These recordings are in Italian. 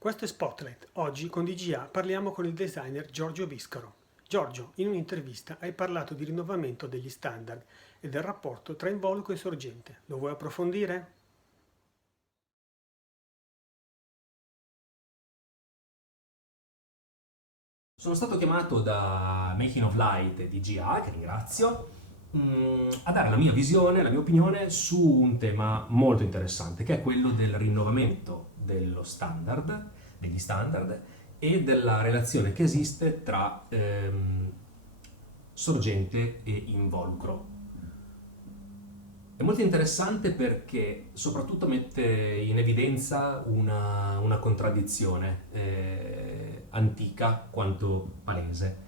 Questo è Spotlight. Oggi con DGA parliamo con il designer Giorgio Biscaro. Giorgio, in un'intervista hai parlato di rinnovamento degli standard e del rapporto tra involucro e sorgente. Lo vuoi approfondire? Sono stato chiamato da Making of Light di GA, che ringrazio, a dare la mia visione, la mia opinione su un tema molto interessante, che è quello del rinnovamento degli standard e della relazione che esiste tra sorgente e involucro. È molto interessante perché soprattutto mette in evidenza una contraddizione antica quanto palese.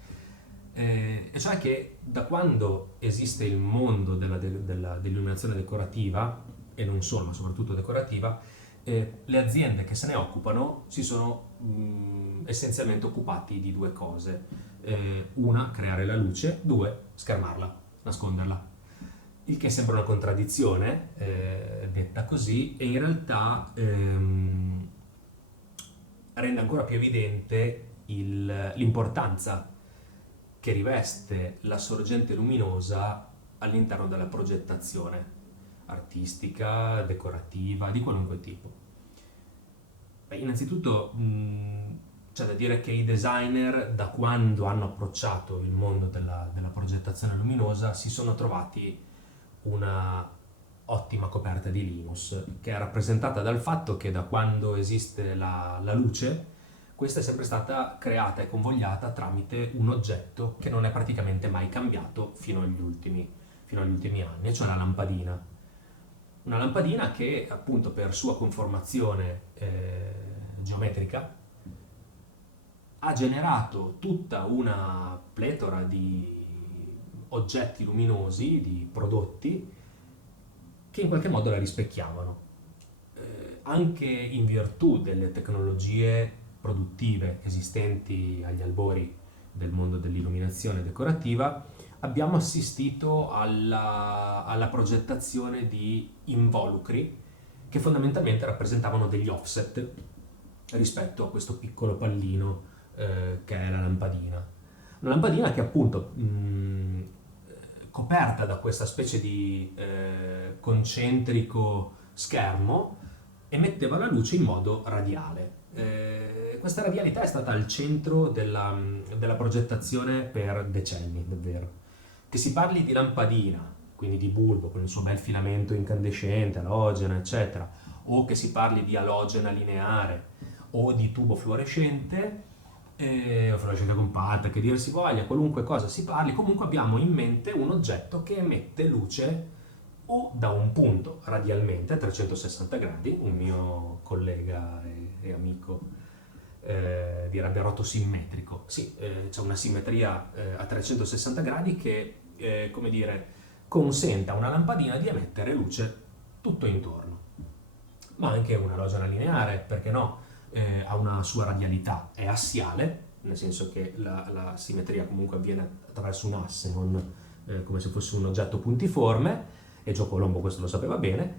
E cioè che da quando esiste il mondo dell'illuminazione decorativa, e non solo, ma soprattutto decorativa, le aziende che se ne occupano si sono essenzialmente occupati di due cose. Una, creare la luce; due, schermarla, nasconderla. Il che sembra una contraddizione, detta così, e in realtà rende ancora più evidente l'importanza che riveste la sorgente luminosa all'interno della progettazione artistica, decorativa, di qualunque tipo. Beh, innanzitutto c'è da dire che i designer, da quando hanno approcciato il mondo della progettazione luminosa, si sono trovati una ottima coperta di Linus, che è rappresentata dal fatto che da quando esiste la luce, questa è sempre stata creata e convogliata tramite un oggetto che non è praticamente mai cambiato fino agli ultimi anni, cioè la lampadina. Una lampadina che appunto per sua conformazione geometrica ha generato tutta una pletora di oggetti luminosi, di prodotti che in qualche modo la rispecchiavano. Anche in virtù delle tecnologie produttive esistenti agli albori del mondo dell'illuminazione decorativa, abbiamo assistito alla progettazione di involucri che fondamentalmente rappresentavano degli offset rispetto a questo piccolo pallino che è la lampadina. Una lampadina che appunto coperta da questa specie di concentrico schermo emetteva la luce in modo radiale. Questa radialità è stata al centro della progettazione per decenni, davvero. Che si parli di lampadina, quindi di bulbo con il suo bel filamento incandescente, alogena, eccetera, o che si parli di alogena lineare o di tubo fluorescente, o fluorescente compatta, che dir si voglia, qualunque cosa si parli, comunque abbiamo in mente un oggetto che emette luce o da un punto radialmente a 360 gradi, un mio collega e amico direbbe rotosimmetrico. Sì, c'è una simmetria a 360 gradi che, come dire, consente a una lampadina di emettere luce tutto intorno. Ma anche una loggia lineare, perché no? Ha una sua radialità, è assiale, nel senso che la simmetria comunque avviene attraverso un asse, non come se fosse un oggetto puntiforme, e Gio Colombo questo lo sapeva bene,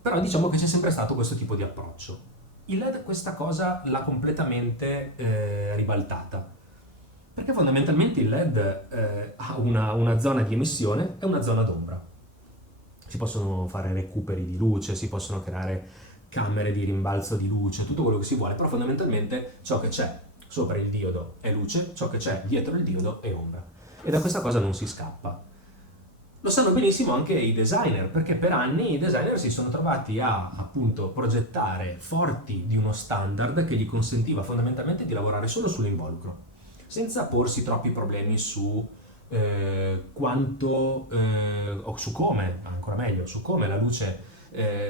però diciamo che c'è sempre stato questo tipo di approccio. Il LED questa cosa l'ha completamente ribaltata, perché fondamentalmente il LED ha una zona di emissione e una zona d'ombra. Si possono fare recuperi di luce, si possono creare camere di rimbalzo di luce, tutto quello che si vuole, però fondamentalmente ciò che c'è sopra il diodo è luce, ciò che c'è dietro il diodo è ombra. E da questa cosa non si scappa. Lo sanno benissimo anche i designer, perché per anni i designer si sono trovati a appunto progettare forti di uno standard che gli consentiva fondamentalmente di lavorare solo sull'involucro, senza porsi troppi problemi su quanto o su come, ancora meglio, su come la luce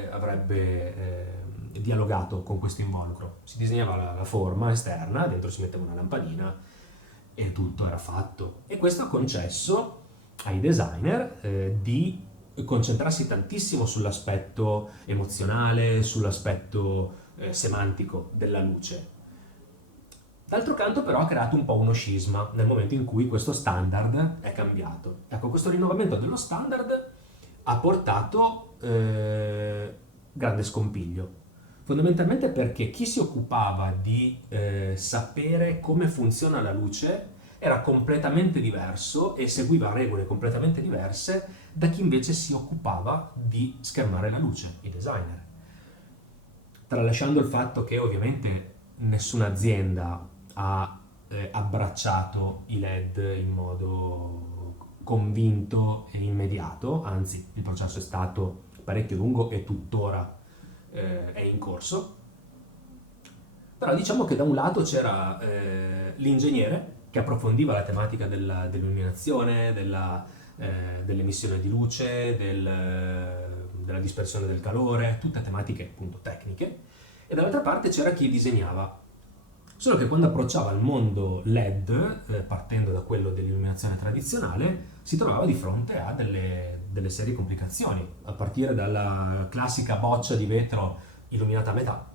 avrebbe dialogato con questo involucro. Si disegnava la forma esterna, dentro si metteva una lampadina e tutto era fatto. E questo ha concesso ai designer di concentrarsi tantissimo sull'aspetto emozionale, sull'aspetto semantico della luce. D'altro canto però ha creato un po' uno scisma nel momento in cui questo standard è cambiato. Ecco, questo rinnovamento dello standard ha portato grande scompiglio. Fondamentalmente perché chi si occupava di sapere come funziona la luce era completamente diverso e seguiva regole completamente diverse da chi invece si occupava di schermare la luce, i designer. Tralasciando il fatto che ovviamente nessuna azienda ha abbracciato i LED in modo convinto e immediato, anzi il processo è stato parecchio lungo e tuttora è in corso. Però diciamo che da un lato c'era l'ingegnere che approfondiva la tematica dell'illuminazione, dell'emissione di luce, della dispersione del calore, tutte tematiche appunto tecniche, e dall'altra parte c'era chi disegnava. Solo che quando approcciava il mondo LED, partendo da quello dell'illuminazione tradizionale, si trovava di fronte a delle serie complicazioni, a partire dalla classica boccia di vetro illuminata a metà,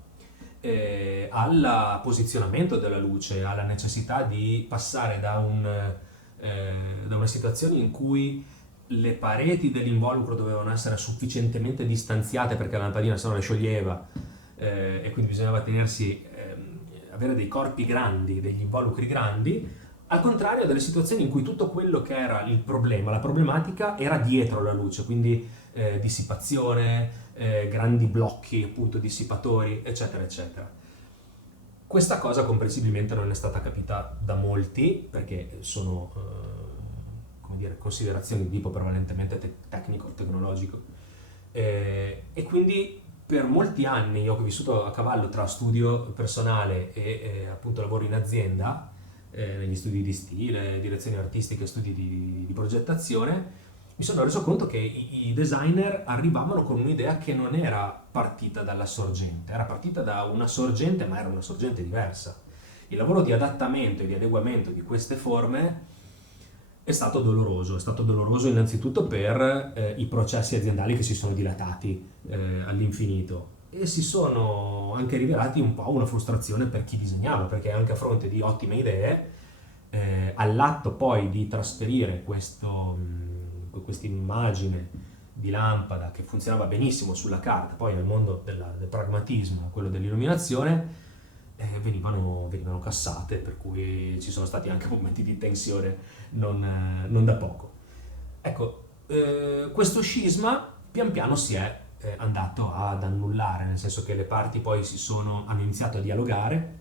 al posizionamento della luce, alla necessità di passare da una situazione in cui le pareti dell'involucro dovevano essere sufficientemente distanziate perché la lampadina se no le scioglieva, e quindi bisognava avere dei corpi grandi, degli involucri grandi, al contrario delle situazioni in cui tutto quello che era il problema, la problematica, era dietro la luce, quindi dissipazione, grandi blocchi appunto dissipatori, eccetera, eccetera. Questa cosa comprensibilmente non è stata capita da molti, perché sono come dire, considerazioni di tipo prevalentemente tecnico-tecnologico. E quindi per molti anni io ho vissuto a cavallo tra studio personale e appunto lavoro in azienda, negli studi di stile, direzioni artistiche, studi di progettazione, mi sono reso conto che i designer arrivavano con un'idea che non era partita dalla sorgente, era partita da una sorgente, ma era una sorgente diversa. Il lavoro di adattamento e di adeguamento di queste forme è stato doloroso innanzitutto per i processi aziendali che si sono dilatati all'infinito, e si sono anche rivelati un po' una frustrazione per chi disegnava, perché anche a fronte di ottime idee, all'atto poi di trasferire questa immagine di lampada che funzionava benissimo sulla carta, poi nel mondo del pragmatismo, quello dell'illuminazione, venivano cassate, per cui ci sono stati anche momenti di tensione non da poco. Ecco, questo scisma pian piano si è andato ad annullare, nel senso che le parti poi hanno iniziato a dialogare,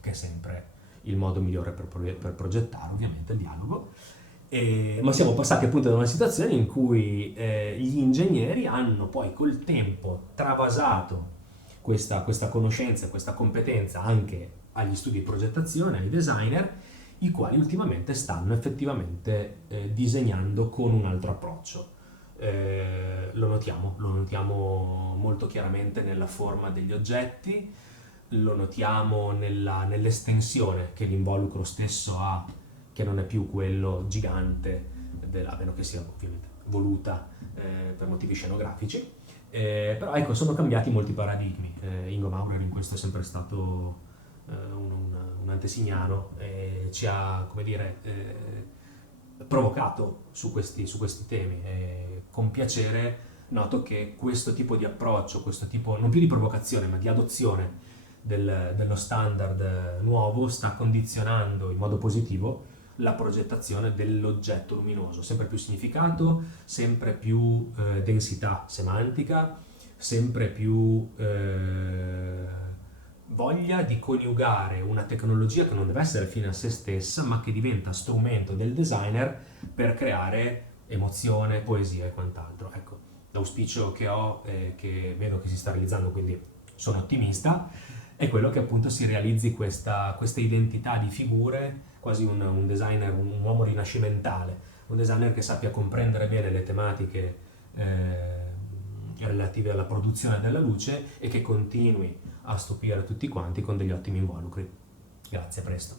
che è sempre il modo migliore per progettare, ovviamente, il dialogo. Ma siamo passati appunto da una situazione in cui gli ingegneri hanno poi col tempo travasato questa conoscenza, questa competenza anche agli studi di progettazione, ai designer, i quali ultimamente stanno effettivamente disegnando con un altro approccio. Lo notiamo molto chiaramente nella forma degli oggetti, lo notiamo nell'estensione che l'involucro stesso ha, che non è più quello gigante, a meno che sia ovviamente voluta per motivi scenografici. Però ecco, sono cambiati molti paradigmi. Ingo Maurer in questo è sempre stato un antesignano, e ci ha, come dire, provocato su questi temi. Con piacere noto che questo tipo di approccio, questo tipo non più di provocazione ma di adozione dello standard nuovo, sta condizionando in modo positivo la progettazione dell'oggetto luminoso, sempre più significato, sempre più densità semantica, sempre più voglia di coniugare una tecnologia che non deve essere fine a se stessa, ma che diventa strumento del designer per creare emozione, poesia e quant'altro. Ecco, l'auspicio che ho, che vedo che si sta realizzando, quindi sono ottimista, è quello che appunto si realizzi questa identità di figure, quasi un designer, un uomo rinascimentale, un designer che sappia comprendere bene le tematiche relative alla produzione della luce e che continui a stupire tutti quanti con degli ottimi involucri. Grazie, a presto.